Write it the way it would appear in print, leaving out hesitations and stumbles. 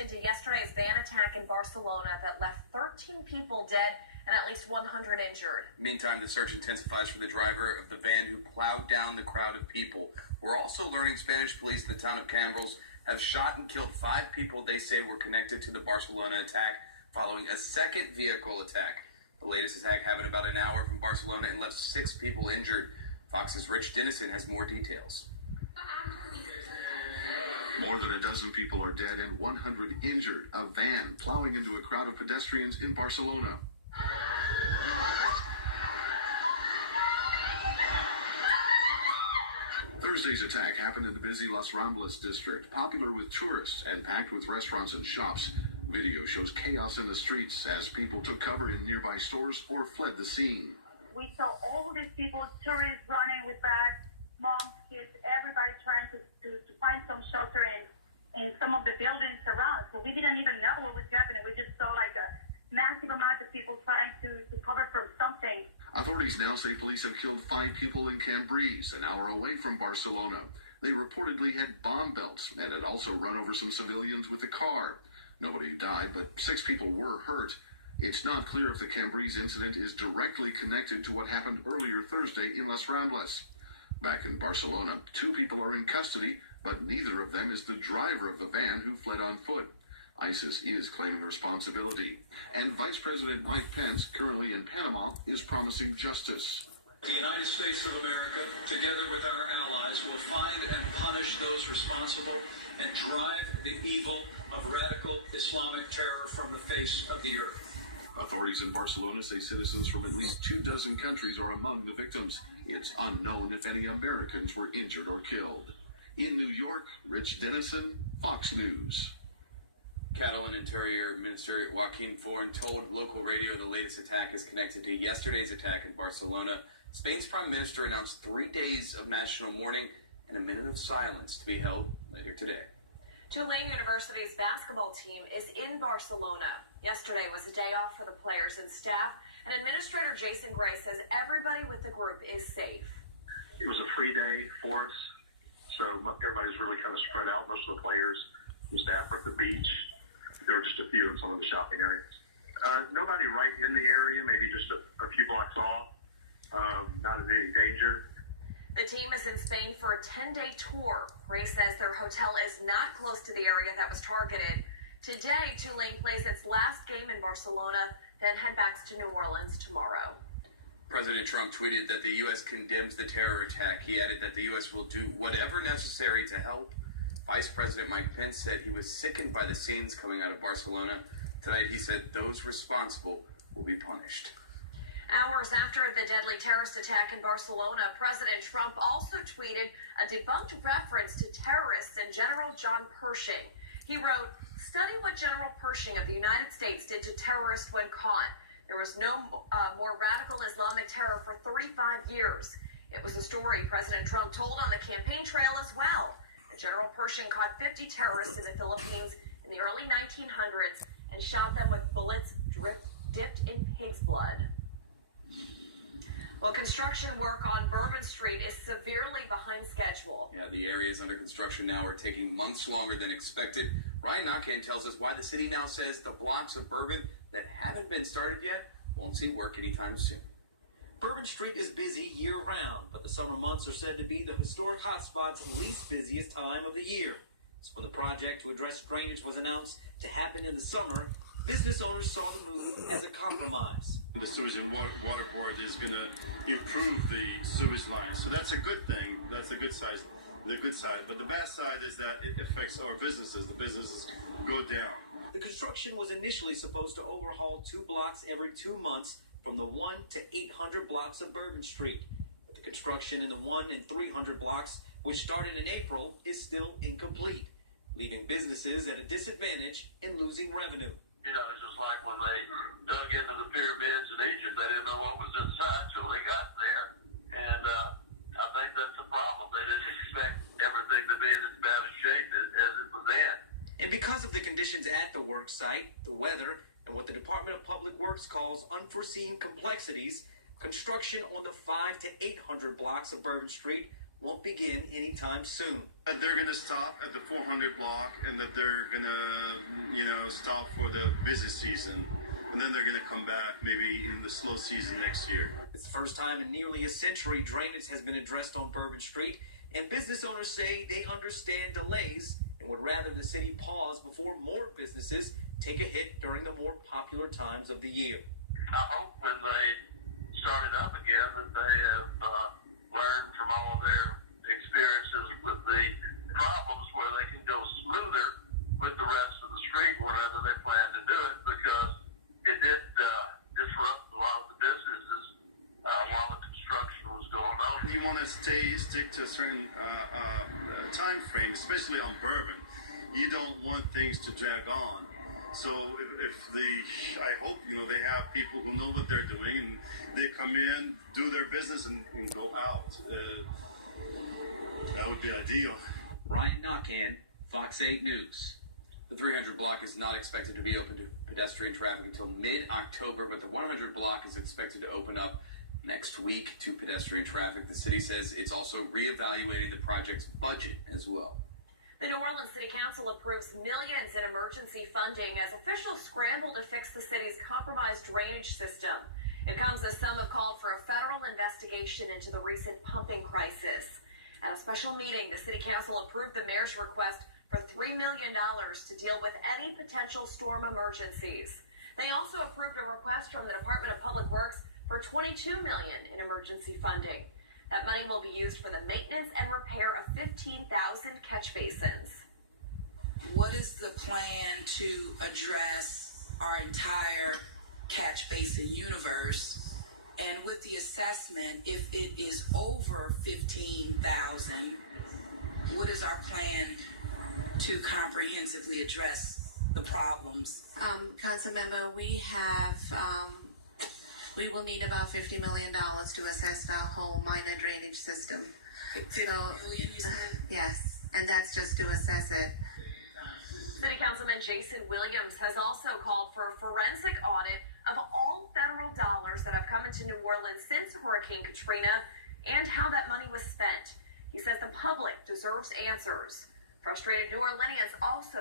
connected to yesterday's van attack in Barcelona that left 13 people dead and at least 100 injured. Meantime, the search intensifies for the driver of the van who plowed down the crowd of people. We're also learning Spanish police in the town of Cambrils have shot and killed 5 people they say were connected to the Barcelona attack following a second vehicle attack. The latest attack happened about an hour from Barcelona and left 6 people injured. Fox's Rich Dennison has more details. More than a dozen people are dead and 100 injured. A van plowing into a crowd of pedestrians in Barcelona. Thursday's attack happened in the busy Las Ramblas district, popular with tourists and packed with restaurants and shops. Video shows chaos in the streets as people took cover in nearby stores or fled the scene. We saw all these people, tourists running with bags, moms, kids, everybody trying to find some shelter in some of the buildings around. So we didn't even know what was happening. We just saw like a massive amount of people trying to cover from something. Authorities now say police have killed 5 people in Cambrils, an hour away from Barcelona. They reportedly had bomb belts and had also run over some civilians with a car. Nobody died, but 6 people were hurt. It's not clear if the Cambrils incident is directly connected to what happened earlier Thursday in Las Ramblas. Back in Barcelona, 2 people are in custody, but neither of them is the driver of the van who fled on foot. ISIS is claiming responsibility. And Vice President Mike Pence, currently in Panama, is promising justice. The United States of America, together with our allies, will find and punish those responsible and drive the evil of radical Islamic terror from the face of the earth. Authorities in Barcelona say citizens from at least 24 countries are among the victims. It's unknown if any Americans were injured or killed. In New York, Rich Dennison, Fox News. Cattle and Interior Minister Joaquin Forn told local radio the latest attack is connected to yesterday's attack in Barcelona. Spain's Prime Minister announced 3 days of national mourning and a minute of silence to be held later today. Tulane University's basketball team is in Barcelona. Yesterday was a day off for the players and staff, and Administrator Jason Gray says everybody with the group is safe. It was a free day for us, so everybody's really kind of spread out. Most of the players and staff were at the beach. There were just a few in some of the shopping areas. Nobody right in the area, maybe just a few blocks off. Not in any danger. The team is in Spain for a 10-day tour. Gray says their hotel is not close to the area that was targeted. Today, Tulane plays its last game in Barcelona, then head back to New Orleans tomorrow. President Trump tweeted that the U.S. condemns the terror attack. He added that the U.S. will do whatever necessary to help. Vice President Mike Pence said he was sickened by the scenes coming out of Barcelona. Tonight, he said those responsible will be punished. Hours after the deadly terrorist attack in Barcelona, President Trump also tweeted a debunked reference to terrorists and General John Pershing. He wrote, "Study what General Pershing of the United States did to terrorists when caught. There was no more radical Islamic terror for 35 years. It was a story President Trump told on the campaign trail as well. General Pershing caught 50 terrorists in the Philippines in the early 1900s and shot them with bullets dipped in pig's blood." Well, construction work on Bourbon Street is severely behind schedule. Yeah, the areas under construction now are taking months longer than expected. Ryan Knockan tells us why the city now says the blocks of Bourbon that haven't been started yet won't see work anytime soon. Bourbon Street is busy year-round, but the summer months are said to be the historic hotspot's least busiest time of the year. So when the project to address drainage was announced to happen in the summer, business owners saw the move as a compromise. The Sewage and Water Board is going to improve the sewage line, so that's a good thing. That's the good side. But the bad side is that it affects our businesses. The businesses go down. The construction was initially supposed to overhaul 2 blocks every 2 months, from the 1 to 800 blocks of Bourbon Street. But the construction in the 1 and 300 blocks, which started in April, is still incomplete, leaving businesses at a disadvantage and losing revenue. You know, it's just like when they dug into the pyramids in Egypt, they didn't know what was inside until they got there. And I think that's the problem. They didn't expect everything to be in as bad a shape as it was in. And because of the conditions at the work site, the weather, and what the Department of Public Works calls unforeseen complexities, construction on the 5 to 800 blocks of Bourbon Street won't begin anytime soon. That they're going to stop at the 400 block and that they're going to, stop for the busy season. And then they're going to come back maybe in the slow season next year. It's the first time in nearly a century drainage has been addressed on Bourbon Street, and business owners say they understand delays and would rather the city pause before more businesses take a hit during the more popular times of the year. I hope when they start it up again that they have learned from all of their experiences with the problems where they can go smoother with the rest of the street whenever they plan to do it, because it did disrupt a lot of the businesses while the construction was going on. You want to stick to a certain time frame, especially on Bourbon. You don't want things to drag on. So I hope they have people who know what they're doing and they come in, do their business, and go out. That would be ideal. Ryan Knockan, Fox 8 News. The 300 block is not expected to be open to pedestrian traffic until mid-October, but the 100 block is expected to open up next week to pedestrian traffic. The city says it's also reevaluating the project's budget as well. The New Orleans City Council approves millions in emergency funding as officials scramble to fix the city's compromised drainage system. It comes as some have called for a federal investigation into the recent pumping crisis. At a special meeting, the City Council approved the mayor's request for $3 million to deal with any potential storm emergencies. They also approved a request from the Department of Public Works for $22 million in emergency funding. That money will be used for the maintenance and repair of 15,000 catch basins. What is the plan to address our entire catch basin universe? And with the assessment, if it is over 15,000, what is our plan to comprehensively address the problems? Councilmember, we will need about $50 million to assess our whole minor drainage system. $50 million, you said? Yes, and that's just to assess it. City Councilman Jason Williams has also called for a forensic audit of all federal dollars that have come into New Orleans since Hurricane Katrina and how that money was spent. He says the public deserves answers. Frustrated New Orleanians also